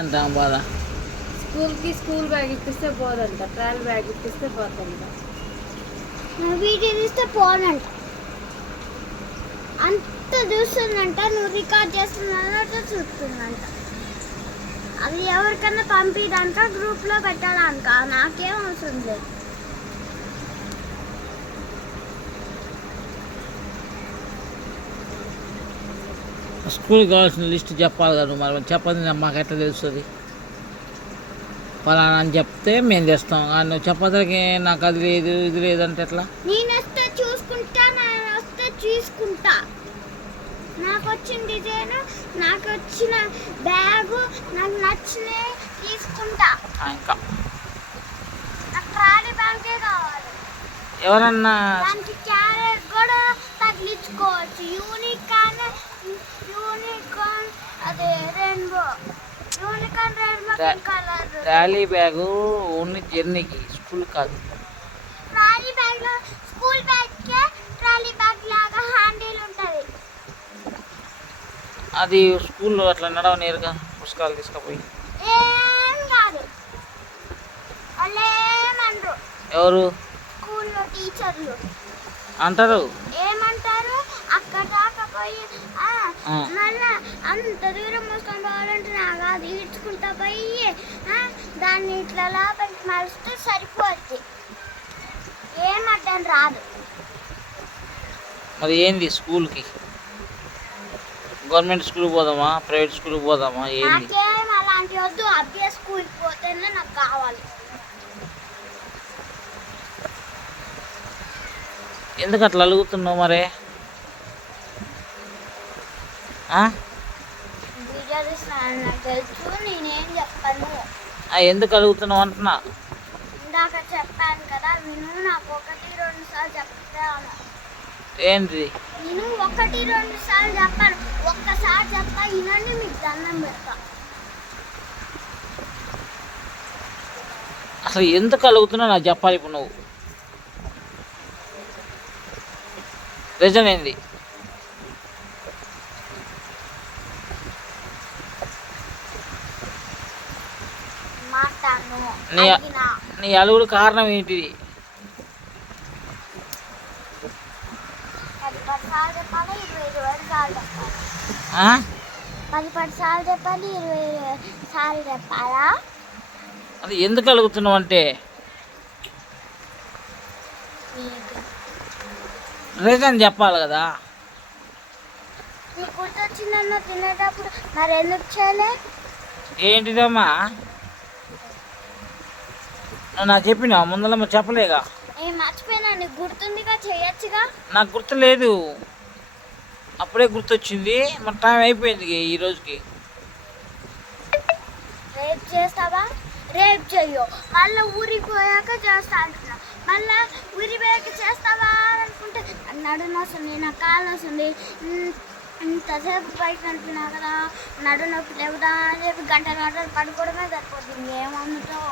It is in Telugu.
అంటాం బాధ. స్కూల్ బ్యాగ్ ఇప్పిస్తే పోదంట, ట్రావెల్ బ్యాగ్ ఇప్పిస్తే పోతుందంట, వీటిని ఇస్తే పోనంట. అంత చూస్తుందంట, నువ్వు రికార్డ్ చేస్తున్నట్టు చూస్తుందంట. అది ఎవరికన్నా పంపిదంట, గ్రూప్లో పెట్టాలంట. నాకేం అవసరం లేదు. స్కూల్కి కావాల్సిన లిస్ట్ చెప్పాలి కదా, మరి చెప్పదు మాకు ఎట్లా తెలుస్తుంది? ఫలానా అని చెప్తే మేము తెస్తాం. నువ్వు చెప్పదలకి నాకు అది లేదు ఇది లేదంటే ఎట్లా? నేను వస్తే చూసుకుంటా, నేను వస్తే చూసుకుంటా. నాకు వచ్చిన డిజైన్, నాకు వచ్చిన బ్యాగు, నాకు నచ్చిన తీసుకుంటా. ఇంకా నాకు ట్రాలీ బ్యాగే కావాలి. ఎవరన్నా దానికి క్యారెట్ కూడా తగిలించుకోవచ్చు. యూనికార్న్ అదే rainbow, unicorn rainbow colour. Trolley bag only జర్నీకి, స్కూల్ కాదు. ట్రాలీ బ్యాగ్ లో, స్కూల్ బ్యాగ్ కే ట్రాలీ బ్యాగ్ లాగా హ్యాండిల్ ఉంటది. అది స్కూల్లో అట్లా నడవనేరుగా పుస్తకాలు తీసుకుపోయి. ఏం కాదు, వాళ్ళేమనరు. ఎవరు? స్కూల్లో టీచర్లు అంటారు. ఏమంటారు? అక్కడ దాకా పోయి మళ్ళా అంత దూరం మోసుకొని పోవాలంటే నాకు అది ఈడ్చుకుంటా పోయి దాన్ని ఇట్లా లోపలికి మలిస్తే సరిపోద్ది. ఏమడ్డం రాదు. మరి ఏంది స్కూల్కి? గవర్నమెంట్ స్కూల్కి పోదామా, ప్రైవేట్ స్కూల్కి పోదామా? ఏంది? నాకేం అలాంటి వద్దు. అబ్బే స్కూల్కి పోతేనే నాకు కావాలి. ఎందుకు అట్లా అలుగుతున్నావు మరే? నాకు తెలుసు, నేనేం చెప్పను. ఎందుకు అలుగుతున్నావు అంటున్నా? ఇందాక చెప్పాను కదా, విను. నాకు 1-2 సార్లు చెప్తాను. ఏంటి? నేను 1-2 సార్లు చెప్పాను. ఒక్కసారి చెప్పా వినండి, మీకు దండం పెడతా. అసలు ఎందుకు అలుగుతున్నావు నాకు చెప్పాలి ఇప్పుడు నువ్వు. రీజన్ ఏంది? నీ అలుగుడు కారణం ఏంటిది? 10 సార్లు చెప్పాలి, 20 సార్లు చెప్పాలి. 10 సార్లు చెప్పాలి, 20 సార్లు చెప్పాలా? అది ఎందుకు అలుగుతున్నావు అంటే రీజన్ చెప్పాలి కదా. నీకు గుర్తొచ్చిందన్న తినేటప్పుడు మరి ఎందుకు చేయలే? ఏంటిదమ్మా నువ్వు నాకు చెప్పినా ముందర చెప్పలేగా. మర్చిపోయినా, నీకు గుర్తుందిగా, చేయొచ్చుగా. నాకు గుర్తులేదు, అప్పుడే గుర్తొచ్చింది. మరి టైం అయిపోయింది ఈ రోజుకి. రేపు చేస్తావా? రేపు చెయ్యో, మళ్ళీ ఊరికి పోయాక చేస్తా అంటున్నా. మళ్ళీ ఊరి పోయాక చేస్తావా అనుకుంటే నడుము వస్తుంది, నాకు కాలు వస్తుంది. ఇంతసేపు బయట కనిపినా కదా, నడు నొప్పి లేవుదా అని చెప్పి గంటలు పడుకోవడమే సరిపోతుంది. ఏమవుతుందో